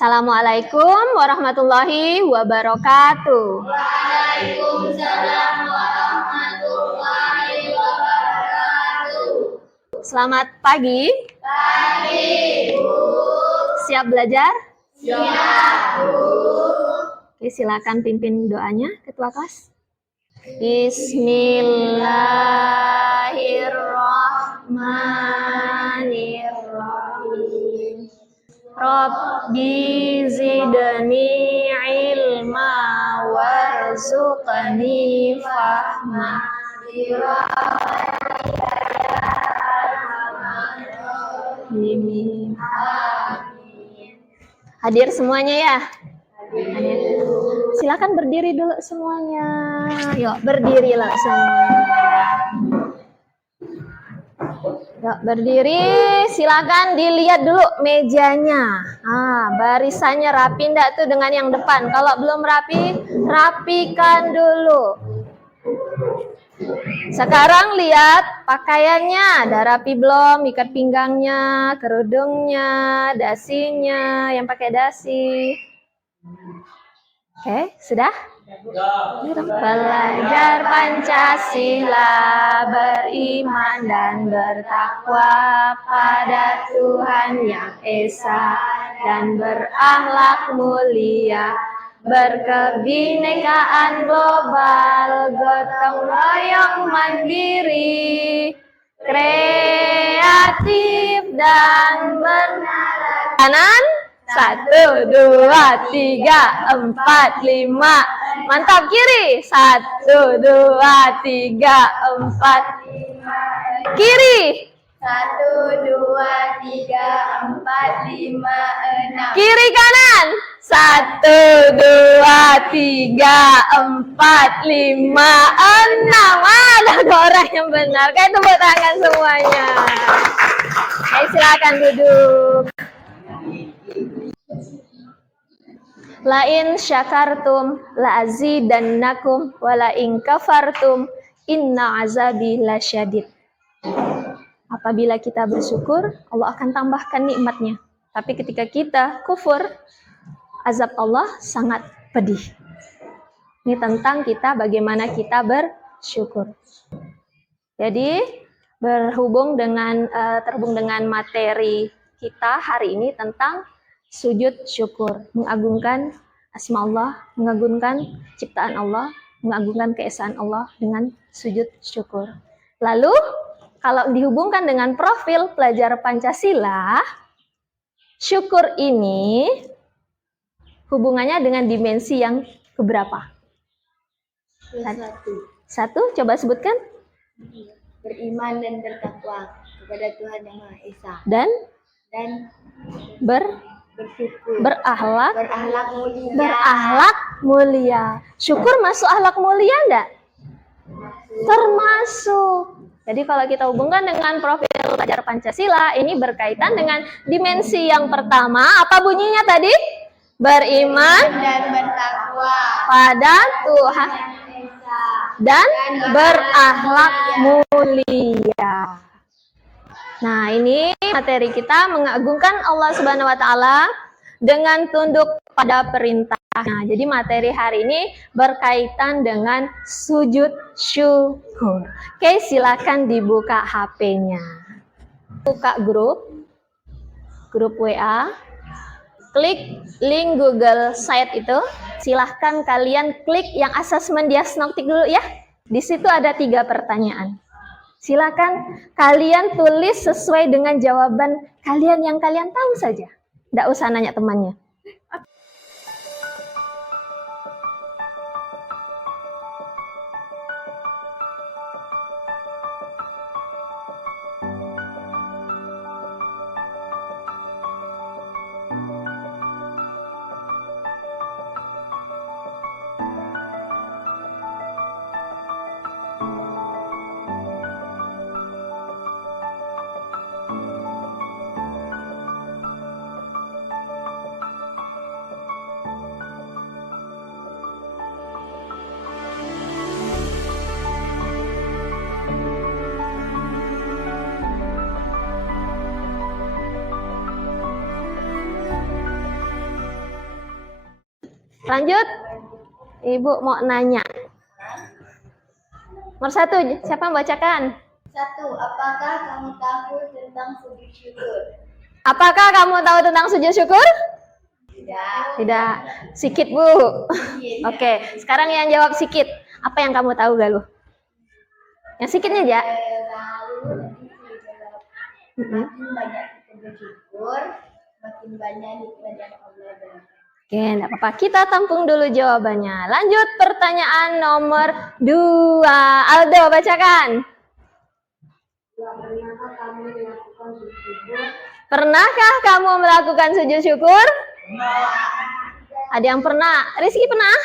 Assalamualaikum warahmatullahi wabarakatuh. Waalaikumsalam warahmatullahi wabarakatuh. Selamat pagi. Pagi, Bu. Siap belajar? Siap, Bu. Oke, silakan pimpin doanya, Ketua kelas. Bismillahirrahmanirrahim. Rabbi zidni ilma warzuqni fahma. Hadir semuanya ya? Hadir. Silakan berdiri dulu semuanya. Yuk, berdirilah semuanya. Yuk, berdiri. Silakan dilihat dulu mejanya. Barisannya rapi enggak tuh dengan yang depan? Kalau belum rapi, rapikan dulu. Sekarang lihat pakaiannya, ada rapi belum? Ikat pinggangnya, kerudungnya, dasinya, yang pakai dasi. Oke, sudah? Belajar Pancasila, beriman dan bertakwa pada Tuhan Yang Esa, dan berakhlak mulia, berkebinekaan global, gotong royong mandiri, kreatif dan bernalar. Kanan, 1, 2, 3, 4, 5. Mantap, kiri. 1, 2, 3, 4. Kiri. 1, 2, 3, 4, 5, 6. Kiri kanan. 1, 2, 3, 4, 5, 6. Ada 2 orang yang benar. Kayak tepuk tangan semuanya. Ayo silakan duduk. Lain syakartum la azidannakum wala in kafartum inna azabi lasyadid. Apabila kita bersyukur, Allah akan tambahkan nikmatnya. Tapi ketika kita kufur, azab Allah sangat pedih. Ini tentang kita bagaimana kita bersyukur. Jadi terhubung dengan materi kita hari ini tentang sujud syukur, mengagungkan asma Allah, mengagungkan ciptaan Allah, mengagungkan keesaan Allah dengan sujud syukur. Lalu kalau dihubungkan dengan profil pelajar Pancasila, syukur ini hubungannya dengan dimensi yang keberapa? Satu, coba sebutkan. Beriman dan bertakwa kepada Tuhan Yang Maha Esa. Dan bersyukur. Berakhlak mulia. Berakhlak mulia. Syukur masuk akhlak mulia enggak? Termasuk. Jadi kalau kita hubungkan dengan profil pelajar Pancasila, ini berkaitan dengan dimensi yang pertama. Apa bunyinya tadi? Beriman dan bertakwa pada Tuhan dan berakhlak mulia. Nah, ini materi kita mengagungkan Allah Subhanahu wa taala dengan tunduk pada perintahnya. Jadi materi hari ini berkaitan dengan sujud syukur. Oke, silakan dibuka HP-nya. Buka grup WA. Klik link Google Site itu. Silahkan kalian klik yang asesmen diagnostik dulu ya. Di situ ada 3 pertanyaan. Silakan kalian tulis sesuai dengan jawaban kalian yang kalian tahu saja. Nggak usah nanya temannya. Lanjut. Ibu mau nanya. Nomor 1, siapa yang bacakan? 1. Apakah kamu tahu tentang sujud syukur? Apakah kamu tahu tentang sujud syukur? Tidak. Tidak. Sikit, Bu. Oke, sekarang yang jawab Sikit. Apa yang kamu tahu, Galuh? Yang Sikitnya aja. Lalu nanti dijawab. Makin banyak kita bersyukur, makin banyak nikmat yang Allah berikan. Oke, enggak apa-apa. Kita tampung dulu jawabannya. Lanjut pertanyaan nomor 2. Aldo, bacakan. Pernahkah kamu melakukan sujud syukur? Pernahkah kamu melakukan sujud syukur? Ada yang pernah? Rizky pernah?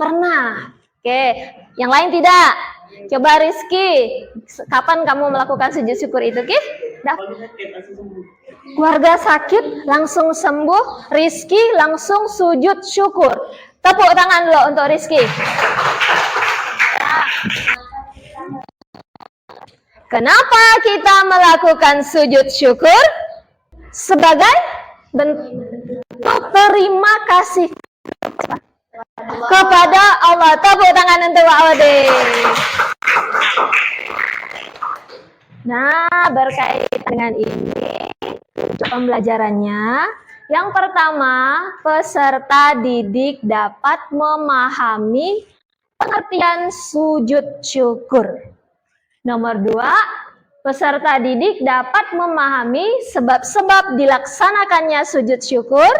Pernah. Oke, yang lain tidak. Coba Rizky, kapan kamu melakukan sujud syukur itu, Ki? Keluarga sakit langsung sembuh, Rizky langsung sujud syukur. Tepuk tangan lo untuk Rizky. Kenapa kita melakukan sujud syukur? Sebagai bentuk terima kasih kepada Allah. Tepuk tangan untuk Pak Ode. Nah, berkaitan dengan ini, untuk pembelajarannya, yang pertama, peserta didik dapat memahami pengertian sujud syukur. Nomor 2, peserta didik dapat memahami sebab-sebab dilaksanakannya sujud syukur.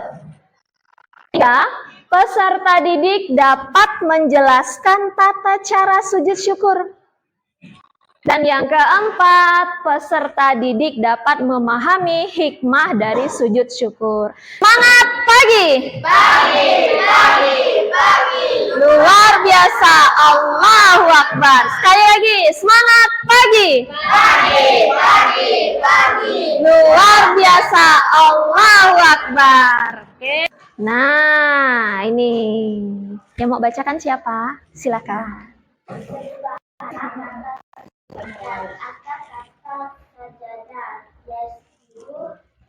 3, peserta didik dapat menjelaskan tata cara sujud syukur. Dan yang keempat, peserta didik dapat memahami hikmah dari sujud syukur. Semangat pagi! Pagi, pagi, pagi. Luar biasa, Allahu Akbar. Sekali lagi, semangat pagi! Pagi, pagi, pagi. Luar biasa, Allahu Akbar. Oke. Nah, ini yang mau bacakan siapa? Silakan. Kata sajadah, yaitu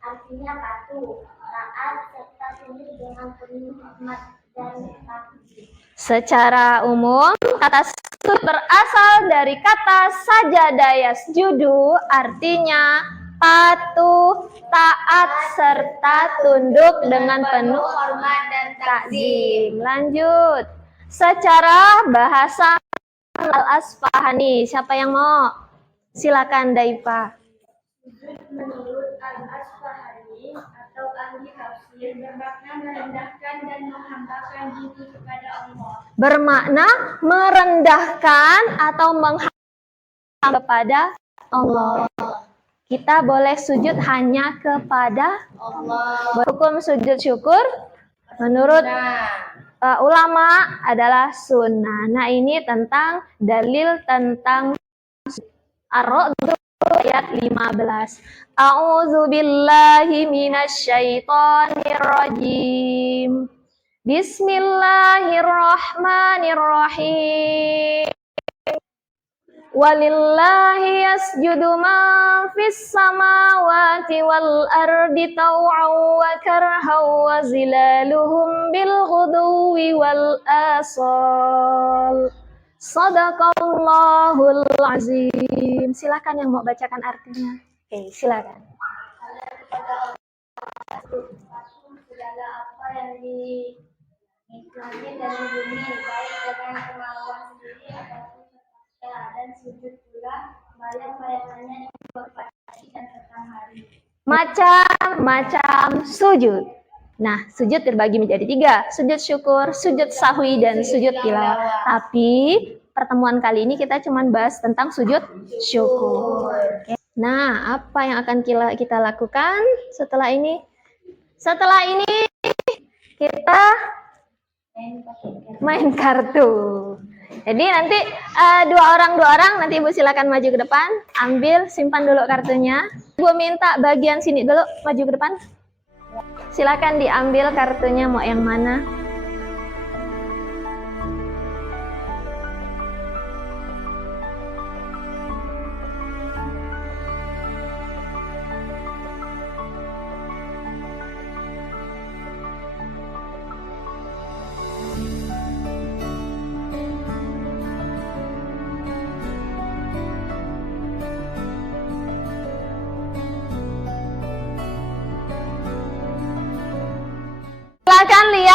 artinya patuh, taat, serta tunduk dengan penuh hikmat dan takdir. Secara umum, kata sujud berasal dari kata sajadah yasjudu, artinya patuh, taat, serta tunduk dengan penuh hormat dan takzim. Lanjut. Secara bahasa Al-Asfahani, siapa yang mau? Silakan Daifa. Menurut Al-Asfahani atau ahli tafsir bermakna merendahkan dan menghambakan diri kepada Allah. Bermakna merendahkan atau menghamba kepada Allah. Kita boleh sujud hanya kepada Allah. Hukum sujud syukur menurut ulama adalah sunnah. Nah, ini tentang dalil tentang Ar-Ra'd ayat 15. A'udzu billahi minasyaitonir rajim. Bismillahirrahmanirrahim. Walillahi yasjudu man fis samawati wal ardi taw'an wa karhan wa zilaluhum bil ghuduwi wal asal. Sadaqallahul azim. Silakan yang mau bacakan artinya. Oke, silakan. Segala apa yang di langit dan di bumi, baik dengan kemauan sendiri ataupun terpaksa, dan sujud pula bayang-bayangannya yang berpasti dan tentang hari. Macam-macam sujud. Nah, sujud terbagi menjadi 3. Sujud syukur, sujud sahwi, dan sujud tilawah. Tapi pertemuan kali ini kita cuma bahas tentang sujud syukur. Oke. Nah, apa yang akan kita lakukan setelah ini? Setelah ini kita main kartu. Jadi nanti dua orang nanti Ibu silakan maju ke depan, ambil, simpan dulu kartunya. Ibu minta bagian sini dulu, maju ke depan. Silakan diambil kartunya, mau yang mana?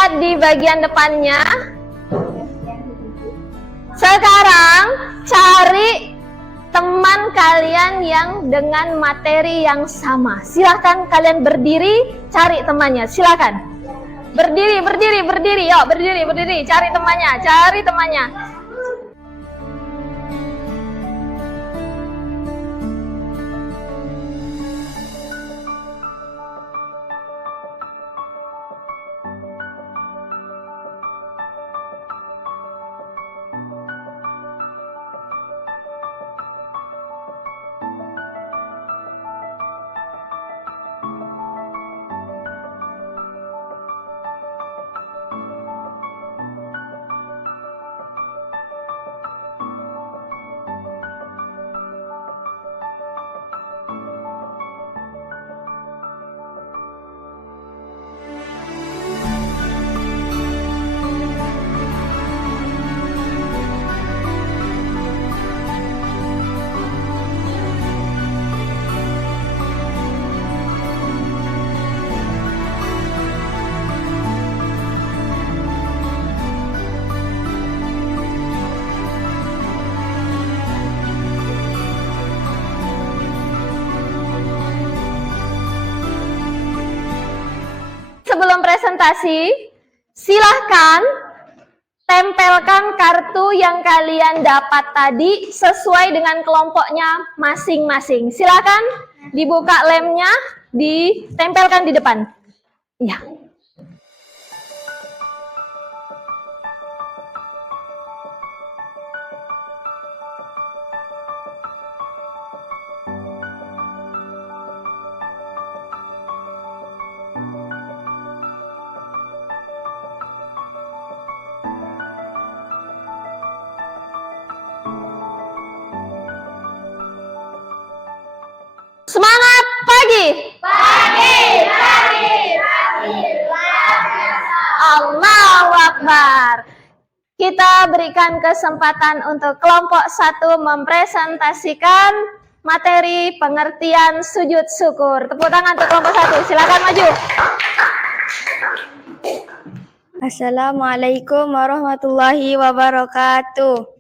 lihat di bagian depannya. Sekarang cari teman kalian yang dengan materi yang sama. Silahkan kalian berdiri, cari temannya. Silahkan. Berdiri. Yuk, berdiri. Cari temannya. Sebelum presentasi, silahkan tempelkan kartu yang kalian dapat tadi sesuai dengan kelompoknya masing-masing. Silahkan dibuka lemnya, ditempelkan di depan. Ya. Semangat pagi. Allahu Akbar. Kita berikan kesempatan untuk kelompok 1 mempresentasikan materi pengertian sujud syukur. Tepuk tangan untuk kelompok 1. Silakan maju. Assalamualaikum warahmatullahi wabarakatuh.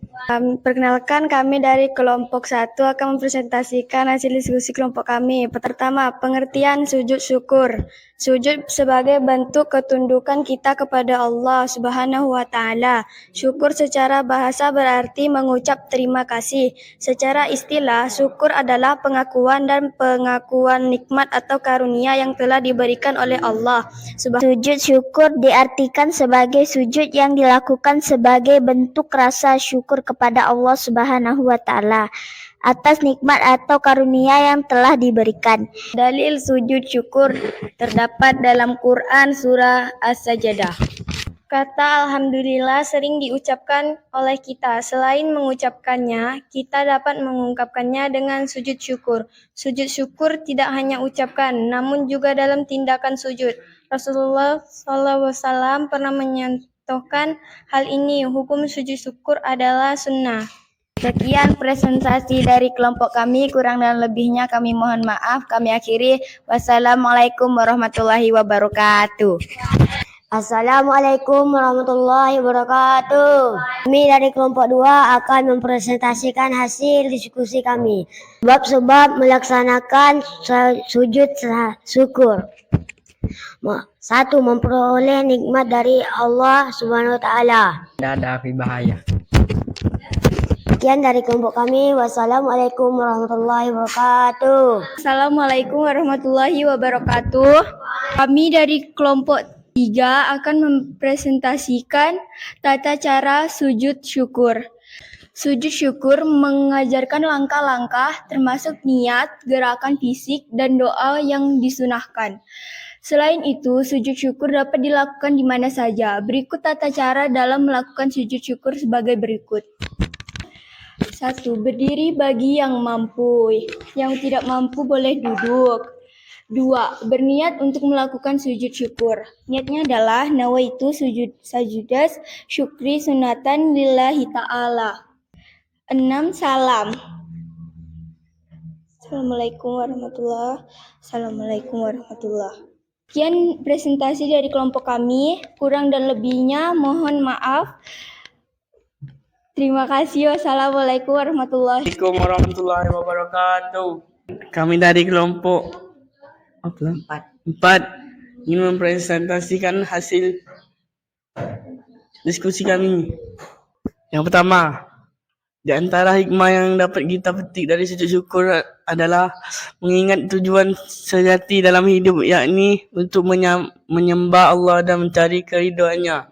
Perkenalkan, kami dari kelompok 1 akan mempresentasikan hasil diskusi kelompok kami. Pertama, pengertian sujud syukur. Sujud sebagai bentuk ketundukan kita kepada Allah Subhanahu wa Ta'ala. Syukur secara bahasa berarti mengucap terima kasih. Secara istilah, syukur adalah pengakuan nikmat atau karunia yang telah diberikan oleh Allah. Sujud syukur diartikan sebagai sujud yang dilakukan sebagai bentuk rasa syukur kepada Allah Subhanahu wa Ta'ala atas nikmat atau karunia yang telah diberikan. Dalil sujud syukur terdapat dalam Quran surah As-Sajdah. Kata Alhamdulillah sering diucapkan oleh kita. Selain mengucapkannya, kita dapat mengungkapkannya dengan sujud syukur. Sujud syukur tidak hanya ucapkan, namun juga dalam tindakan sujud. Rasulullah SAW pernah menyentuhkan hal ini. Hukum sujud syukur adalah sunnah. Sekian presentasi dari kelompok kami, kurang dan lebihnya kami mohon maaf. Kami akhiri. Wassalamualaikum warahmatullahi wabarakatuh. Assalamualaikum warahmatullahi wabarakatuh. Kami dari kelompok 2 akan mempresentasikan hasil diskusi kami. Sebab melaksanakan sujud syukur. 1. Memperoleh nikmat dari Allah Subhanahu wa Ta'ala. Tidak ada api bahaya. Sekian dari kelompok kami. Wassalamualaikum warahmatullahi wabarakatuh. Assalamualaikum warahmatullahi wabarakatuh. Kami dari kelompok 3 akan mempresentasikan tata cara sujud syukur. Sujud syukur mengajarkan langkah-langkah termasuk niat, gerakan fisik, dan doa yang disunahkan. Selain itu, sujud syukur dapat dilakukan di mana saja. Berikut tata cara dalam melakukan sujud syukur sebagai berikut. 1. Berdiri bagi yang mampu. Yang tidak mampu boleh duduk. 2. Berniat untuk melakukan sujud syukur. Niatnya adalah nawaitu sajudas syukri sunatan lillahi ta'ala. 6. Salam. Assalamualaikum warahmatullahi wabarakatuh. Sekian presentasi dari kelompok kami. Kurang dan lebihnya mohon maaf. Terima kasih. Wassalamualaikum warahmatullahi wabarakatuh. Assalamualaikum warahmatullahi wabarakatuh. Kami dari kelompok empat ingin mempresentasikan hasil diskusi kami. Yang pertama, di antara hikmah yang dapat kita petik dari sujud syukur adalah mengingat tujuan sejati dalam hidup, yakni untuk menyembah Allah dan mencari keridhaannya.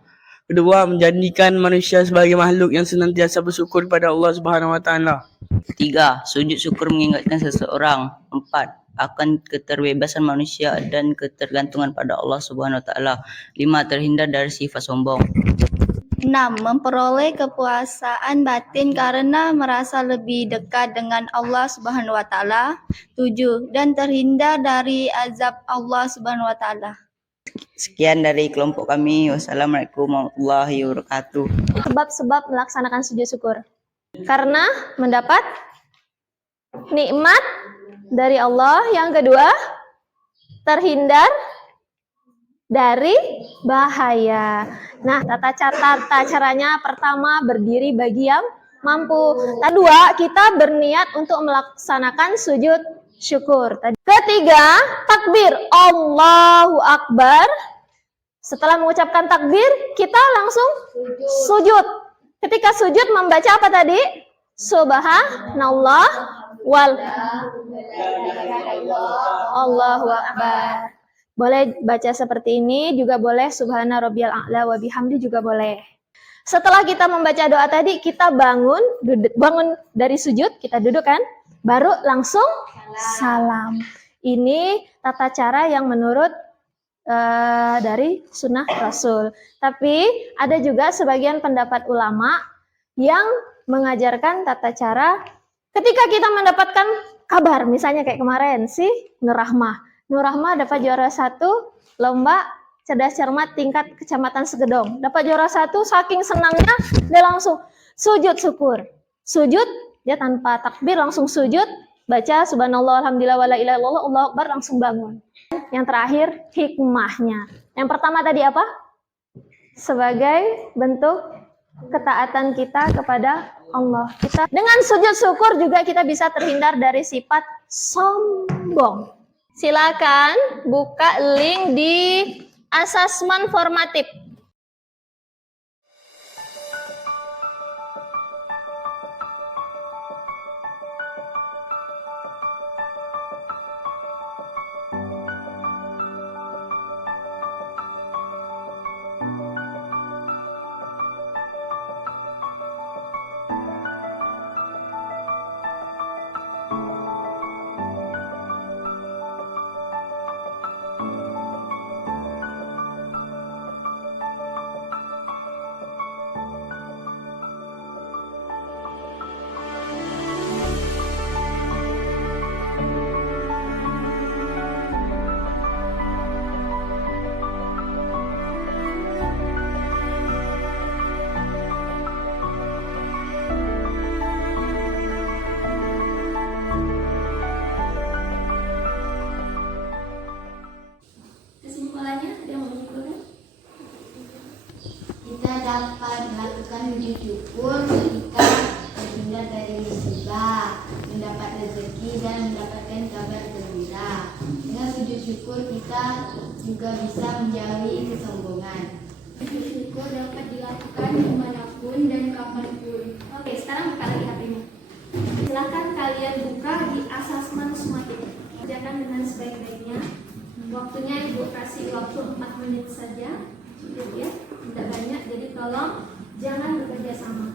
Kedua, menjadikan manusia sebagai makhluk yang senantiasa bersyukur pada Allah Subhanahu Wa Taala. 3. Sujud syukur mengingatkan seseorang. 4. Akan keterbebasan manusia dan ketergantungan pada Allah Subhanahu Wa Taala. 5. Terhindar dari sifat sombong. 6. Memperoleh kepuasaan batin karena merasa lebih dekat dengan Allah Subhanahu wa taala. 7. Dan terhindar dari azab Allah Subhanahu wa taala. Sekian dari kelompok kami. Wassalamualaikum warahmatullahi wabarakatuh. Sebab-sebab melaksanakan sujud syukur. Karena mendapat nikmat dari Allah. Yang kedua, terhindar dari bahaya. Nah, tata caranya pertama, berdiri bagi yang mampu. Kedua, kita berniat untuk melaksanakan sujud syukur. Ketiga, takbir Allahu Akbar. Setelah mengucapkan takbir, kita langsung sujud. Ketika sujud membaca apa tadi? Subhanallah wal Allahu Akbar. Boleh baca seperti ini, juga boleh subhana rabbiyal a'la wa bihamdi juga boleh. Setelah kita membaca doa tadi, kita bangun dari sujud, kita duduk kan? Baru langsung salam. Ini tata cara yang menurut dari sunnah Rasul. Tapi ada juga sebagian pendapat ulama yang mengajarkan tata cara ketika kita mendapatkan kabar, misalnya kayak kemarin si Nur Rahmah dapat juara 1 lomba cerdas cermat tingkat kecamatan Segedong. Dapat juara 1, saking senangnya dia langsung sujud syukur. Sujud, dia tanpa takbir langsung sujud, baca subhanallah alhamdulillah wala ilaha illallah Allahu akbar, langsung bangun. Yang terakhir hikmahnya. Yang pertama tadi apa? Sebagai bentuk ketaatan kita kepada Allah. Dengan sujud syukur juga kita bisa terhindar dari sifat sombong. Silakan buka link di asesmen formatif. Kesimpulannya, ada yang mau menyimpulkan? Kita dapat melakukan sujud syukur ketika terhindar dari musibah, mendapat rezeki dan mendapatkan kabar gembira. Dengan sujud syukur kita juga bisa menjauhi kesombongan. Sujud syukur dapat dilakukan dimanapun dan kapanpun. Oke, sekarang buka lagi HP-nya. Silakan kalian buka di asesmen sumatif. Kerjakan dengan sebaik-baiknya. Waktunya Ibu kasih waktu 4 menit saja, gitu ya, tidak banyak, jadi tolong jangan bekerja sama.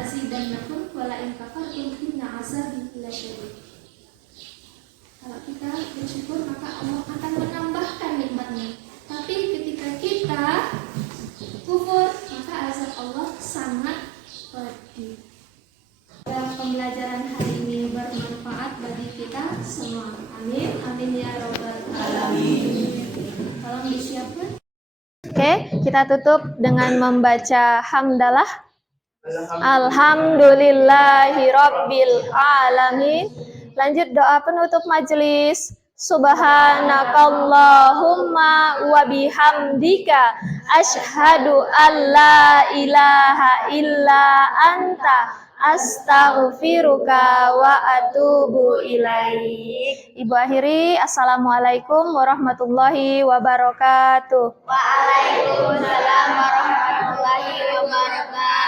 azidannakum wa la in kafartum inna azabi lasyadid. Kalau kita bersyukur maka Allah akan menambahkan nikmatnya. Tapi ketika kita kufur maka azab Allah sangat pedih. Pembelajaran hari ini bermanfaat bagi kita semua. Amin. Amin ya robbal alamin. Tolong disiapkan. Oke, kita tutup dengan membaca hamdalah. Alhamdulillahi rabbil alamin. Lanjut doa penutup majelis. Subhanakallahumma wa bihamdika asyhadu an la ilaha illa anta astaghfiruka wa atubu ilaik. Ibu akhiri, assalamualaikum warahmatullahi wabarakatuh. Waalaikumsalam warahmatullahi wabarakatuh.